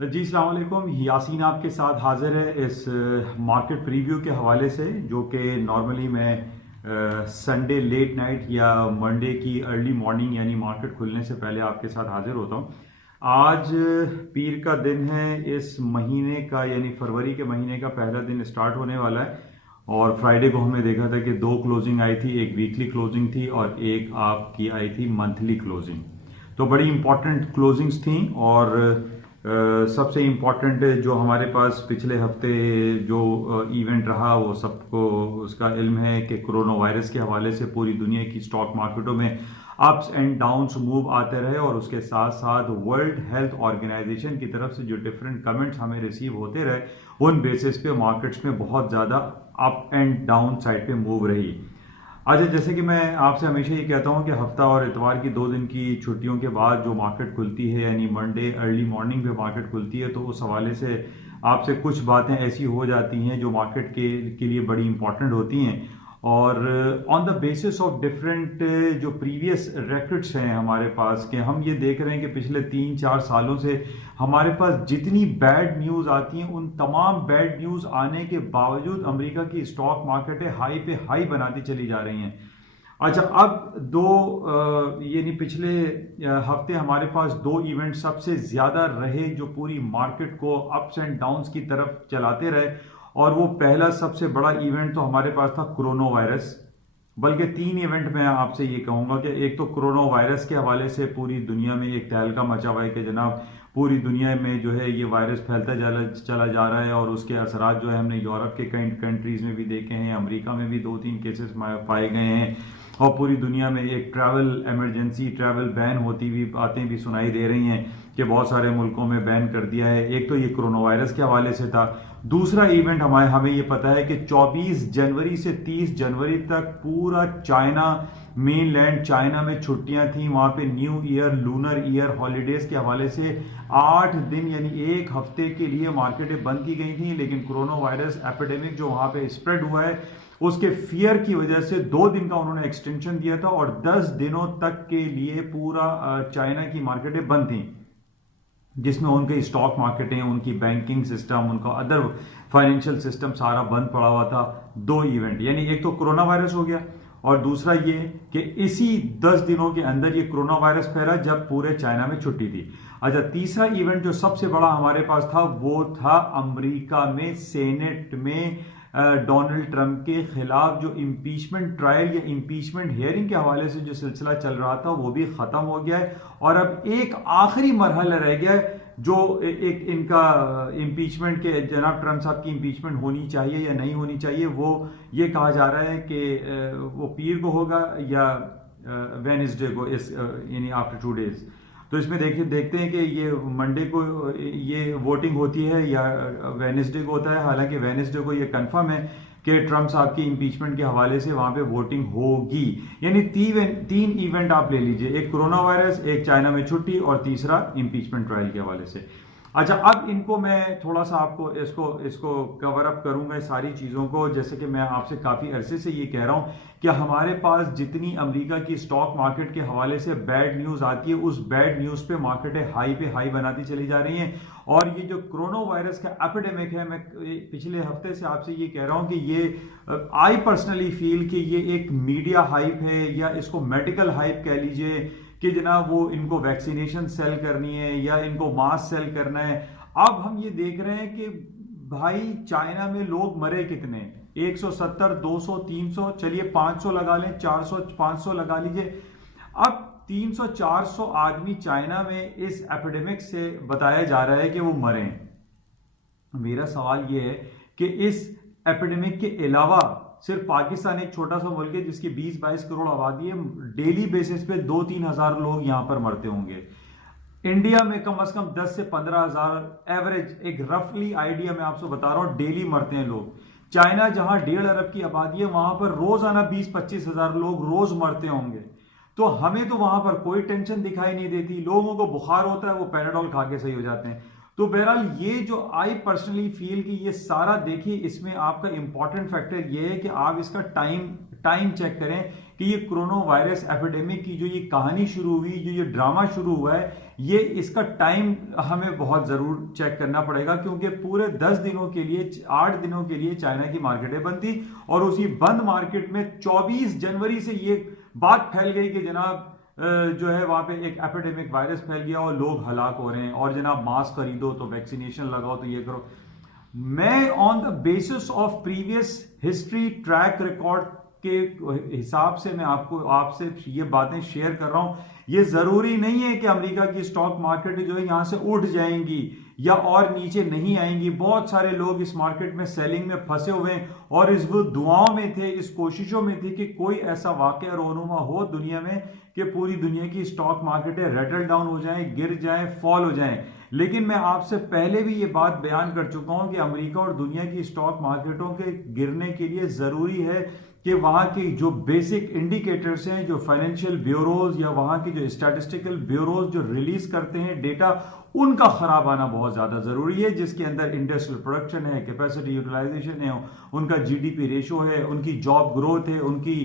जी अस्सलाम वालेकुम। यासीन आपके साथ हाजिर है इस मार्केट प्रीव्यू के हवाले से, जो कि नॉर्मली मैं संडे लेट नाइट या मंडे की अर्ली मॉर्निंग यानी मार्केट खुलने से पहले आपके साथ हाजिर होता हूँ। आज पीर का दिन है, इस महीने का यानी फरवरी के महीने का पहला दिन स्टार्ट होने वाला है। और फ्राइडे को हमने देखा था कि दो क्लोजिंग आई थी, एक वीकली क्लोजिंग थी और एक आपकी आई थी मंथली क्लोजिंग। तो बड़ी इंपॉर्टेंट क्लोजिंग्स थी। और सबसे इम्पॉर्टेंट जो हमारे पास पिछले हफ्ते जो इवेंट रहा वो सबको उसका इल्म है कि कोरोना वायरस के हवाले से पूरी दुनिया की स्टॉक मार्केटों में अप्स एंड डाउन्स मूव आते रहे, और उसके साथ साथ वर्ल्ड हेल्थ ऑर्गेनाइजेशन की तरफ से जो डिफरेंट कमेंट्स हमें रिसीव होते रहे, उन बेसिस पे मार्केट्स में बहुत ज़्यादा अप एंड डाउन साइड पे मूव रही। अच्छा, जैसे कि मैं आपसे हमेशा ये कहता हूँ कि हफ्ता और इतवार की 2 दिन की छुट्टियों के बाद जो मार्केट खुलती है यानी मंडे अर्ली मॉर्निंग पे मार्केट खुलती है, तो उस हवाले से आपसे कुछ बातें ऐसी हो जाती हैं जो मार्केट के लिए बड़ी इंपॉर्टेंट होती हैं। और on the basis of different जो प्रीवियस रेकॉर्ड्स हैं हमारे पास, के हम ये देख रहे हैं कि पिछले 3-4 सालों से हमारे पास जितनी बैड न्यूज आती हैं, उन तमाम बैड न्यूज आने के बावजूद अमेरिका की स्टॉक मार्केटें हाई पे हाई बनाती चली जा रही हैं। अच्छा, अब यानी पिछले हफ्ते हमारे पास 2 इवेंट सबसे ज्यादा रहे जो पूरी मार्केट को अप्स एंड डाउन्स की तरफ चलाते रहे। और वो पहला सबसे बड़ा इवेंट तो हमारे पास था कोरोना वायरस। बल्कि 3 इवेंट मैं आपसे ये कहूंगा कि एक तो कोरोना वायरस के हवाले से पूरी दुनिया में एक तहलका मचा हुआ है कि जनाब पूरी दुनिया में जो है ये वायरस फैलता चला जा रहा है, और उसके असरात जो है हमने यूरोप के कई कंट्रीज में भी देखे हैं, अमेरिका में भी 2-3 केसेस पाए गए हैं, और पूरी दुनिया में एक ट्रैवल इमरजेंसी, ट्रैवल बैन होती हुई बातें भी सुनाई दे रही हैं कि बहुत सारे मुल्कों में बैन कर दिया है। एक तो ये कोरोना वायरस के हवाले से था। दूसरा इवेंट हमें ये पता है कि 24 जनवरी से 30 जनवरी तक पूरा चाइना, मेनलैंड चाइना में छुट्टियां थी। वहां पे new year, lunar year holidays के हवाले से 8 दिन यानी एक हफ्ते के लिए मार्केटें बंद की गई थी। लेकिन कोरोना वायरस एपिडेमिक जो वहां पे स्प्रेड हुआ है, उसके फियर की वजह से 2 दिन का उन्होंने एक्सटेंशन दिया था, और 10 दिनों तक के लिए पूरा चाइना की मार्केटें बंद थी, जिसमें उनके स्टॉक मार्केटें, उनकी बैंकिंग सिस्टम, उनका अदर फाइनेंशियल सिस्टम सारा बंद पड़ा हुआ था। 2 इवेंट, यानी एक तो कोरोना वायरस हो गया, और दूसरा ये कि इसी 10 दिनों के अंदर ये कोरोना वायरस फैला जब पूरे चाइना में छुट्टी थी। अच्छा, तीसरा इवेंट जो सबसे बड़ा हमारे पास था वो था अमेरिका में सेनेट में डोनाल्ड ट्रंप के खिलाफ जो इम्पीचमेंट ट्रायल या इम्पीचमेंट हियरिंग के हवाले से जो सिलसिला चल रहा था वो भी खत्म हो गया है। और अब एक आखिरी मरहला रह गया है, जो एक इनका इम्पीचमेंट के जनाब ट्रंप साहब की इम्पीचमेंट होनी चाहिए या नहीं होनी चाहिए। वो ये कहा जा रहा है कि वो पीर को होगा या वेडनेसडे को, इस यानी आफ्टर 2 डेज। तो इसमें देखते हैं कि ये मंडे को ये वोटिंग होती है या वेडनेसडे को होता है। हालांकि वेडनेसडे को ये कंफर्म है कि ट्रंप साहब की इम्पीचमेंट के हवाले से वहां पे वोटिंग होगी। यानी 3 इवेंट आप ले लीजिए, एक कोरोना वायरस, एक चाइना में छुट्टी, और तीसरा इम्पीचमेंट ट्रायल के हवाले से। अच्छा, अब इनको मैं थोड़ा सा आपको इसको कवर अप करूंगा, इस सारी चीजों को। जैसे कि मैं आपसे काफी अरसे से ये कह रहा हूं कि हमारे पास जितनी अमेरिका की स्टॉक मार्केट के हवाले से बैड न्यूज आती है, उस बैड न्यूज पे मार्केटें हाई पे हाई बनाती चली जा रही हैं। और ये जो कोरोना वायरस का एपिडेमिक है, मैं पिछले हफ्ते से आपसे ये कह रहा हूं कि ये आई पर्सनली फील कि ये एक मीडिया हाइप है, या इसको मेडिकल हाइप कह लीजिए, कि जनाब वो इनको वैक्सीनेशन सेल करनी है या इनको मास्क सेल करना है। अब हम ये देख रहे हैं कि भाई चाइना में लोग मरे कितने, 170, 200, 300, चलिए 500 लगा लें, 400, 500 लगा लीजिए। अब 300, 400 आदमी चाइना में इस एपिडेमिक से बताया जा रहा है कि वो मरे। मेरा सवाल ये है कि इस एपिडेमिक के अलावा सिर्फ पाकिस्तान एक छोटा सा मुल्क है जिसकी 20-22 करोड़ आबादी है, डेली बेसिस पे 2-3 हजार लोग यहां पर मरते होंगे। इंडिया में कम से कम 10 से 15 हजार एवरेज, एक रफली आइडिया मैं आपसे बता रहा हूं, डेली मरते हैं लोग। चाइना जहां 1.5 अरब की आबादी है, वहां पर रोजाना 20-25 हजार लोग रोज मरते होंगे। तो हमें तो वहां पर कोई टेंशन दिखाई नहीं देती, लोगों को बुखार होता है वो पैराडोल खा के सही हो जाते हैं। तो बहरहाल ये जो आई पर्सनली फील कि ये सारा देखिए, इसमें आपका इंपॉर्टेंट फैक्टर ये है कि आप इसका टाइम चेक करें कि ये कोरोना वायरस एपिडेमिक की जो ये कहानी शुरू हुई, जो ये ड्रामा शुरू हुआ है, ये इसका टाइम हमें बहुत जरूर चेक करना पड़ेगा, क्योंकि पूरे 10 दिनों के लिए, 8 दिनों के लिए चाइना की मार्केटें बंद थी और उसी बंद मार्केट में 24 जनवरी से ये बात फैल गई कि जनाब जो है वहां पे एक एपिडेमिक वायरस फैल गया और लोग हलाक हो रहे हैं, और जनाब मास्क खरीदो तो वैक्सीनेशन लगाओ तो ये करो। मैं on the basis of previous history track record के हिसाब से मैं आपसे ये बातें शेयर कर रहा हूं। ये जरूरी नहीं है कि अमेरिका की स्टॉक मार्केट जो है यहां से उठ जाएंगी या और नीचे नहीं आएंगी। बहुत सारे लोग इस मार्केट में सेलिंग में फंसे हुए हैं और इस वो दुआओं में थे, इस कोशिशों में थे कि कोई ऐसा वाकया रोनुमा हो दुनिया में कि पूरी दुनिया की स्टॉक मार्केटें रेटल डाउन हो जाएं, गिर जाएं, फॉल हो जाएं। लेकिन मैं आपसे पहले भी ये बात बयान कर चुका हूं कि अमेरिका और दुनिया की स्टॉक मार्केटों के गिरने के लिए जरूरी है कि वहां की जो बेसिक इंडिकेटर्स हैं, जो फाइनेंशियल ब्यूरोज या वहां की जो स्टैटिस्टिकल ब्यूरोज जो रिलीज करते हैं डेटा, उनका खराब आना बहुत ज्यादा जरूरी है, जिसके अंदर इंडस्ट्रियल प्रोडक्शन है, कैपेसिटी यूटिलाइजेशन है, उनका जीडीपी रेशो है, उनकी जॉब ग्रोथ है, उनकी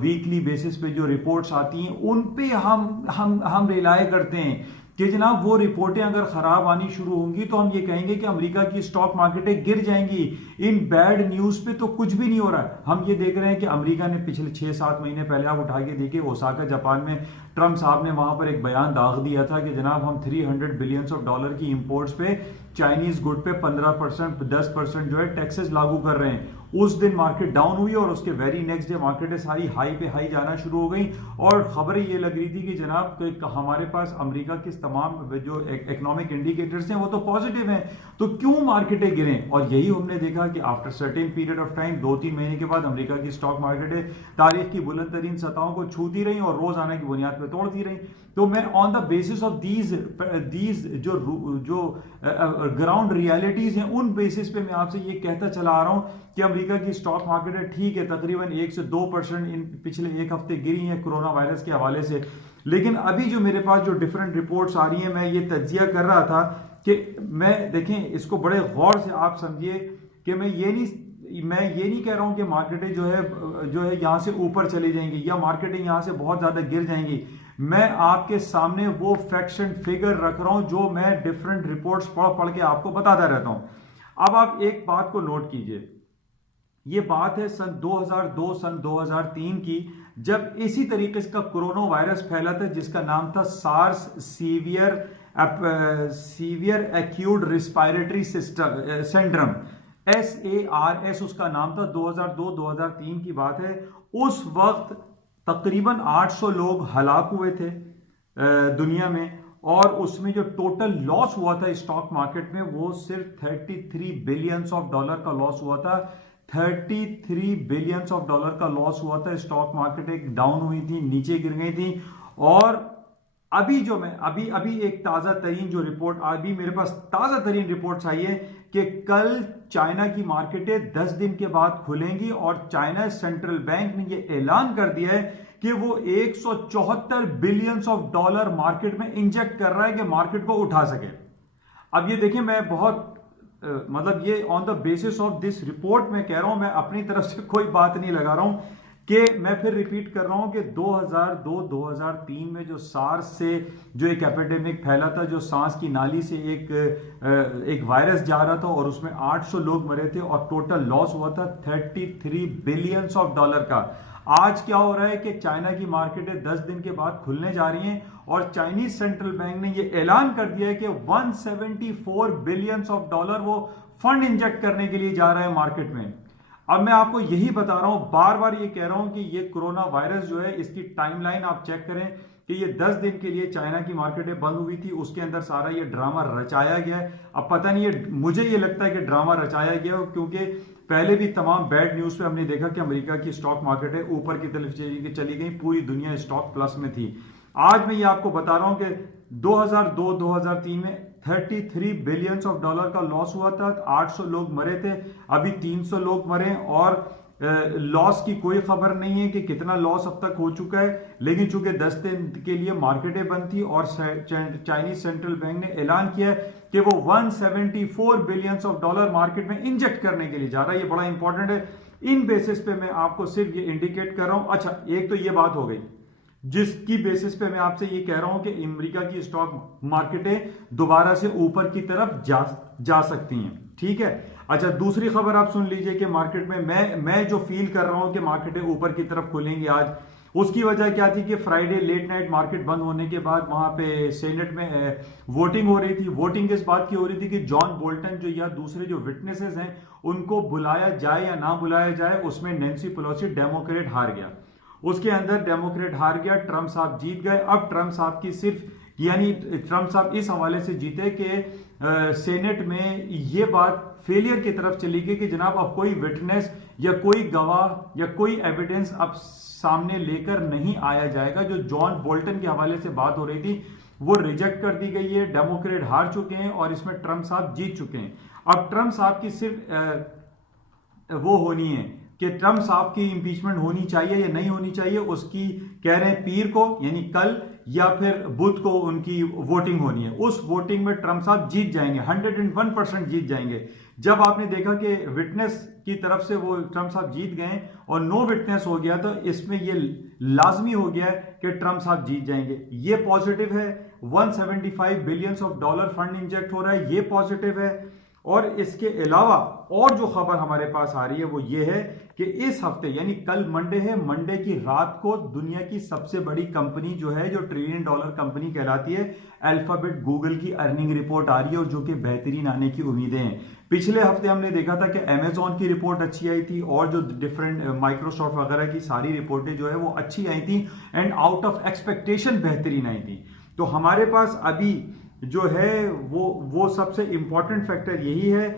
वीकली बेसिस पे जो रिपोर्ट्स आती हैं उन पे हम रिलाय करते हैं कि जनाब वो रिपोर्टें अगर खराब आनी शुरू होंगी तो हम ये कहेंगे कि अमेरिका की स्टॉक मार्केटें गिर जाएंगी। इन बैड न्यूज पे तो कुछ भी नहीं हो रहा है। हम ये देख रहे हैं कि अमेरिका ने पिछले 6-7 महीने पहले आप उठा के देखिए, ओसाका जापान में ट्रंप साहब ने वहां पर एक बयान दाग दिया था कि जनाब हम $300 बिलियन की इंपोर्ट्स पे चाइनीज गुड पे 15%, 10% जो है टैक्सेस लागू कर रहे हैं। उस दिन मार्केट डाउन हुई और उसके वेरी नेक्स्ट डे मार्केटें सारी हाई पे हाई जाना शुरू हो गई और खबरें ये लग रही थी कि जनाब हमारे पास अमेरिका के तमाम जो इकोनॉमिक इंडिकेटर्स हैं वो तो पॉजिटिव हैं, तो क्यों मार्केटें गिरें। और यही हमने देखा कि after certain period of time, 2-3 महीने के बाद अमेरिका की स्टॉक मार्केटें तारीख की बुलंद तरीन सतहों को छूती रही और रोजाना की बुनियाद पर तोड़ती रही। तो मैं on the basis of these जो ग्राउंड रियलिटीज हैं उन बेसिस पे मैं आपसे ये कहता चला आ रहा हूं कि अमेरिका की स्टॉक मार्केट ठीक है, तकरीबन 1 से 2% इन पिछले एक हफ्ते गिरी हैं कोरोना वायरस के हवाले से। लेकिन अभी जो मेरे पास जो डिफरेंट रिपोर्ट्स आ रही हैं, मैं ये तज्जिया कर रहा था कि मैं देखें इसको बड़े गौर से आप समझिए कि मैं ये नहीं कह रहा हूं कि मार्केटें जो है यहां से ऊपर चली जाएंगी या मार्केटें यहां से बहुत ज्यादा गिर जाएंगी। मैं आपके सामने वो फैक्ट्स एंड फिगर रख रहा हूं जो मैं डिफरेंट रिपोर्ट्स पढ़ के आपको बताता रहता हूं। अब आप एक बात को नोट कीजिए, ये बात है सन 2002 सन 2003 की, जब इसी तरीके का कोरोना वायरस फैला था जिसका नाम था SARS, severe acute respiratory syndrome, SARS उसका नाम था। 2002-2003 की बात है। उस वक्त तकरीबन 800 लोग हलाक हुए थे दुनिया में, और उसमें जो टोटल लॉस हुआ था स्टॉक मार्केट में वो सिर्फ $33 बिलियन का लॉस हुआ था। $33 बिलियन का लॉस हुआ था। स्टॉक मार्केट एक डाउन हुई थी, नीचे गिर गई थी। और अभी जो मैं अभी एक ताजा तरीन जो रिपोर्ट, अभी मेरे पास ताजा तरीन रिपोर्ट आई है कि कल चाइना की मार्केटें 10 दिन के बाद खुलेंगी और चाइना सेंट्रल बैंक ने यह ऐलान कर दिया है कि वो $174 बिलियन मार्केट में इंजेक्ट कर रहा है कि मार्केट को उठा सके। अब ये देखिए, मैं बहुत मतलब ये on the basis of this report मैं कह रहा हूं, मैं अपनी तरफ से कोई बात नहीं लगा रहा हूं कि मैं फिर रिपीट कर रहा हूं कि 2002-2003 में जो सार्स से जो एक एपिडेमिक फैला था, जो सांस की नाली से एक वायरस जा रहा था और उसमें 800 लोग मरे थे और टोटल लॉस हुआ था $33 बिलियन का। आज क्या हो रहा है कि चाइना की मार्केटें 10 दिन के बाद खुलने जा रही हैं और चाइनीज सेंट्रल बैंक ने यह ऐलान कर दिया है कि $174 बिलियन वो फंड इंजेक्ट करने के लिए जा रहा है मार्केट में। अब मैं आपको यही बता रहा हूं, बार बार ये कह रहा हूं कि ये कोरोना वायरस जो है, इसकी टाइमलाइन आप चेक करें कि ये 10 दिन के लिए चाइना की मार्केटें बंद हुई थी, उसके अंदर सारा ये ड्रामा रचाया गया है। अब पता नहीं है, मुझे ये लगता है कि ड्रामा रचाया गया हो, क्योंकि पहले भी तमाम बैड न्यूज पे हमने देखा कि अमेरिका की स्टॉक मार्केटें ऊपर की तरफ चली गई, पूरी दुनिया स्टॉक प्लस में थी। आज मैं ये आपको बता रहा हूं कि 2002-2003 में $33 बिलियन का लॉस हुआ था, 800 लोग मरे थे, अभी 300 लोग मरे और लॉस की कोई खबर नहीं है कि कितना लॉस अब तक हो चुका है। लेकिन चूंकि 10 दिन के लिए मार्केटें बंद थी और चाइनीज सेंट्रल बैंक ने ऐलान किया कि वो $174 बिलियन मार्केट में इंजेक्ट करने के लिए जा रहा है। ये बड़ा इंपॉर्टेंट है। इन बेसिस पे मैं आपको सिर्फ ये इंडिकेट कर रहा हूं। अच्छा, एक तो ये बात हो गई जिसकी बेसिस पे मैं आपसे ये कह रहा हूं कि अमेरिका की स्टॉक मार्केटें दोबारा से ऊपर की तरफ जा सकती हैं, ठीक है। अच्छा, दूसरी खबर आप सुन लीजिए कि मार्केट में मैं जो फील कर रहा हूं कि मार्केटें ऊपर की तरफ खुलेंगी आज, उसकी वजह क्या थी कि फ्राइडे लेट नाइट मार्केट बंद होने के बाद वहां पे सेनेट में वोटिंग हो रही थी। वोटिंग इस बात की हो रही थी कि जॉन बोल्टन जो या दूसरे जो विटनेसेस हैं उनको बुलाया जाए या ना बुलाया जाए। उसमें नैन्सी पेलोसी डेमोक्रेट हार गया, उसके अंदर डेमोक्रेट हार गया, ट्रंप साहब जीत गए। अब ट्रंप साहब की सिर्फ यानी ट्रंप साहब इस हवाले से जीते कि सेनेट में ये बात फेलियर की तरफ चली गई कि जनाब अब कोई विटनेस या कोई गवाह या कोई एविडेंस अब सामने लेकर नहीं आया जाएगा। जो जॉन बोल्टन के हवाले से बात हो रही थी वो रिजेक्ट कर दी गई है, डेमोक्रेट हार चुके हैं और इसमें ट्रंप साहब जीत चुके हैं। अब ट्रंप साहब की सिर्फ वो होनी है कि ट्रंप साहब की इंपीचमेंट होनी चाहिए या नहीं होनी चाहिए, उसकी कह रहे हैं पीर को यानी कल या फिर बुध को उनकी वोटिंग होनी है। उस वोटिंग में ट्रंप साहब जीत जाएंगे, 101% जीत जाएंगे। जब आपने देखा कि विटनेस की तरफ से वो ट्रंप साहब जीत गए और नो विटनेस हो गया तो इसमें ये लाजमी हो गया कि ट्रंप साहब जीत जाएंगे। ये पॉजिटिव है। 175 billion of dollar fund inject हो रहा है, ये पॉजिटिव है। और इसके अलावा और जो खबर हमारे पास आ रही है वो ये है कि इस हफ्ते यानी कल मंडे है, मंडे की रात को दुनिया की सबसे बड़ी कंपनी जो है, जो $1 ट्रिलियन कंपनी कहलाती है, अल्फाबेट गूगल की अर्निंग रिपोर्ट आ रही है और जो कि बेहतरीन आने की उम्मीदें हैं। पिछले हफ्ते हमने देखा था कि अमेजॉन की रिपोर्ट अच्छी आई थी और जो डिफरेंट माइक्रोसॉफ्ट वगैरह की सारी रिपोर्टें जो है वो अच्छी आई थी एंड आउट ऑफ एक्सपेक्टेशन बेहतरीन आई थी। तो हमारे पास अभी जो है वो सबसे इंपॉर्टेंट फैक्टर यही है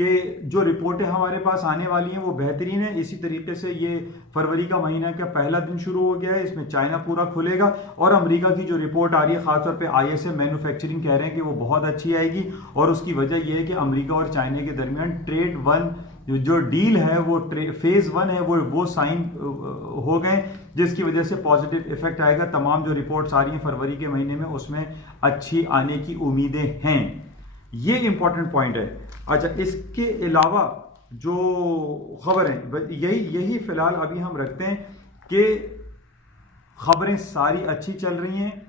कि जो रिपोर्टें हमारे पास आने वाली हैं वो बेहतरीन है। इसी तरीके से ये फरवरी का महीना का पहला दिन शुरू हो गया है, इसमें चाइना पूरा खुलेगा और अमेरिका की जो रिपोर्ट आ रही है खासतौर पे ISM मैन्युफैक्चरिंग कह रहे हैं कि वो बहुत अच्छी आएगी। और उसकी वजह यह है कि अमेरिका और चाइना के दरमियान ट्रेड 1 जो डील है वो फेज 1 है वो साइन हो गए, जिसकी वजह से पॉजिटिव इफेक्ट आएगा। तमाम जो रिपोर्ट्स आ रही हैं फरवरी के महीने में उसमें अच्छी आने की उम्मीदें हैं। ये इंपॉर्टेंट पॉइंट है। अच्छा, इसके अलावा जो खबर है यही फिलहाल अभी हम रखते हैं कि खबरें सारी अच्छी चल रही हैं।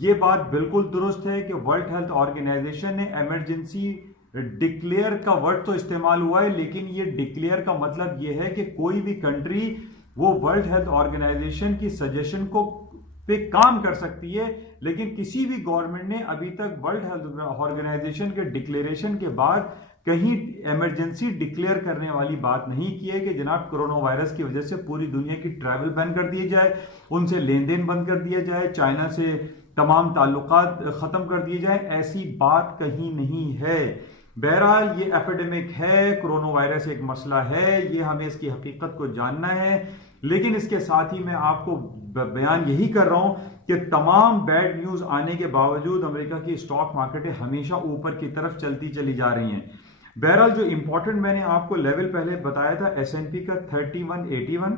ये बात बिल्कुल दुरुस्त है कि वर्ल्ड हेल्थ ऑर्गेनाइजेशन ने इमरजेंसी डिक्लेयर का वर्ड तो इस्तेमाल हुआ है, लेकिन ये डिक्लेयर का मतलब ये है कि कोई भी कंट्री वो वर्ल्ड हेल्थ ऑर्गेनाइजेशन की सजेशन को पे काम कर सकती है, लेकिन किसी भी गवर्नमेंट ने अभी तक वर्ल्ड हेल्थ ऑर्गेनाइजेशन के डिक्लेरेशन के बाद कहीं इमरजेंसी डिक्लेयर करने वाली बात नहीं की है कि जनाब कोरोना वायरस की वजह से पूरी दुनिया की ट्रैवल बैन कर दिए जाए, उनसे लेन देन बंद कर दिया जाए, चाइना से तमाम ताल्लुकात खत्म कर दिए जाए। ऐसी बात कहीं नहीं है। बहरहाल ये एपिडेमिक है, कोरोना वायरस एक मसला है, ये हमें इसकी हकीकत को जानना है। लेकिन इसके साथ ही मैं आपको बयान यही कर रहा हूं कि तमाम बैड न्यूज आने के बावजूद अमेरिका की स्टॉक मार्केटें हमेशा ऊपर की तरफ चलती चली जा रही हैं। बहरहाल जो इंपॉर्टेंट मैंने आपको लेवल पहले बताया था S&P का 3181,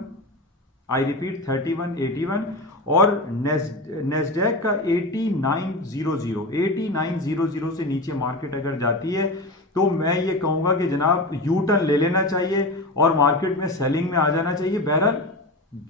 आई रिपीट 3181, और नेस्डैक का 8900 से नीचे मार्केट अगर जाती है तो मैं ये कहूंगा कि जनाब यू टर्न ले लेना चाहिए और मार्केट में सेलिंग में आ जाना चाहिए। बहरहाल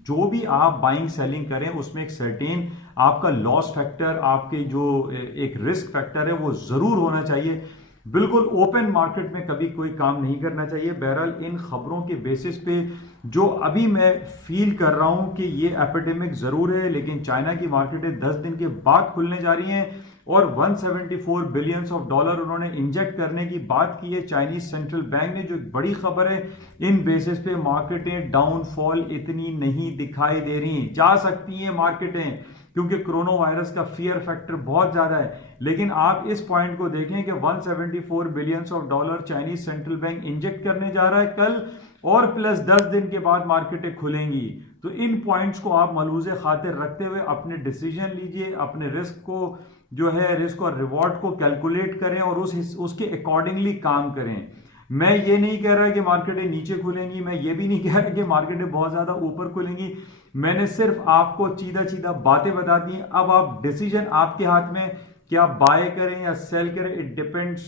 जो भी आप बाइंग सेलिंग करें उसमें एक सर्टेन आपका लॉस फैक्टर, आपके जो एक रिस्क फैक्टर है वो जरूर होना चाहिए। बिल्कुल ओपन मार्केट में कभी कोई काम नहीं करना चाहिए। बहरहाल इन खबरों के बेसिस पे जो अभी मैं फील कर रहा हूं कि ये एपिडेमिक जरूर है, लेकिन चाइना की मार्केटें 10 दिन के बाद खुलने जा रही हैं और 174 बिलियन ऑफ डॉलर उन्होंने इंजेक्ट करने की बात की है चाइनीज सेंट्रल बैंक ने, जो एक बड़ी खबर है। इन बेसिस पे मार्केटें डाउनफॉल इतनी नहीं दिखाई दे रही, जा सकती हैं मार्केटें क्योंकि कोरोना वायरस का फियर फैक्टर बहुत ज्यादा है। लेकिन आप इस पॉइंट को देखें कि 174 billion of dollar Chinese central bank inject करने जा रहा है कल, और प्लस 10 दिन के बाद मार्केटें खुलेंगी। तो इन पॉइंट्स को आप मलूज़े खातिर रखते हुए अपने डिसीजन लीजिए, अपने रिस्क को जो है रिस्क और रिवॉर्ड को कैलकुलेट करें और उसके अकॉर्डिंगली काम करें। मैं ये नहीं कह रहा कि मार्केटें नीचे खुलेंगी, मैं ये भी नहीं कह रहा कि मार्केटें बहुत ज्यादा ऊपर खुलेंगी। मैंने सिर्फ आपको सीधा बातें बता दी। अब आप डिसीजन आपके हाथ में, कि आप बाय करें या सेल करें, इट डिपेंड्स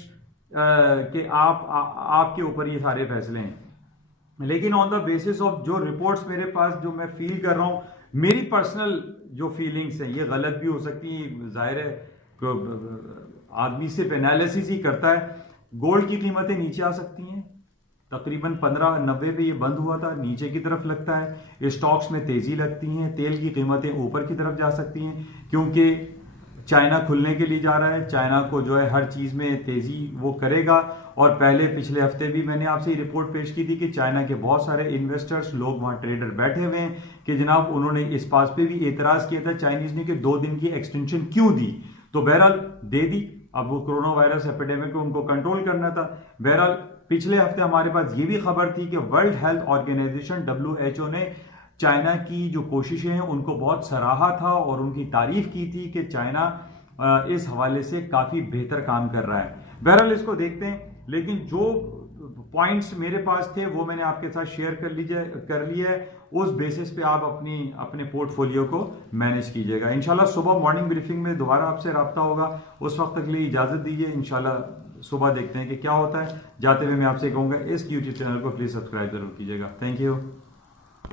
कि आपके ऊपर ये सारे फैसले हैं। लेकिन ऑन द बेसिस ऑफ जो रिपोर्ट्स मेरे पास, जो मैं फील कर रहा हूं, मेरी पर्सनल जो फीलिंग्स हैं, ये गलत भी हो सकती है, जाहिर है आदमी सिर्फ एनालिसिस ही करता है। गोल्ड की कीमतें नीचे आ सकती हैं, तकरीबन 1590 पे ये बंद हुआ था, नीचे की तरफ लगता है। स्टॉक्स में तेजी लगती हैं, तेल की कीमतें ऊपर की तरफ जा सकती हैं, क्योंकि चाइना खुलने के लिए जा रहा है। चाइना को जो है हर चीज में तेजी वो करेगा। और पहले पिछले हफ्ते भी मैंने आपसे रिपोर्ट पेश की थी कि चाइना के बहुत सारे इन्वेस्टर्स, लोग वहां ट्रेडर बैठे हुए हैं कि जनाब उन्होंने इस बात पे भी एतराज किया था चाइनीज ने कि 2 दिन की एक्सटेंशन क्यों दी। तो बहरहाल दे दी, अब वो कोरोना वायरस एपिडेमिक को उनको कंट्रोल करना था। बहरहाल पिछले हफ्ते हमारे पास ये भी खबर थी कि वर्ल्ड हेल्थ ऑर्गेनाइजेशन WHO ने चाइना की जो कोशिशें हैं उनको बहुत सराहा था और उनकी तारीफ की थी कि चाइना इस हवाले से काफी बेहतर काम कर रहा है। बहरहाल इसको देखते हैं, लेकिन जो पॉइंट्स मेरे पास थे वो मैंने आपके साथ शेयर कर लिया है। उस बेसिस पे आप अपने पोर्टफोलियो को मैनेज कीजिएगा। इंशाल्लाह सुबह मॉर्निंग ब्रीफिंग में दोबारा आपसे रब्ता होगा। उस वक्त तक के लिए इजाजत दीजिए। इंशाल्लाह सुबह देखते हैं कि क्या होता है। जाते हुए मैं आपसे कहूंगा इस यूट्यूब चैनल को प्लीज सब्सक्राइब जरूर कीजिएगा। Thank you.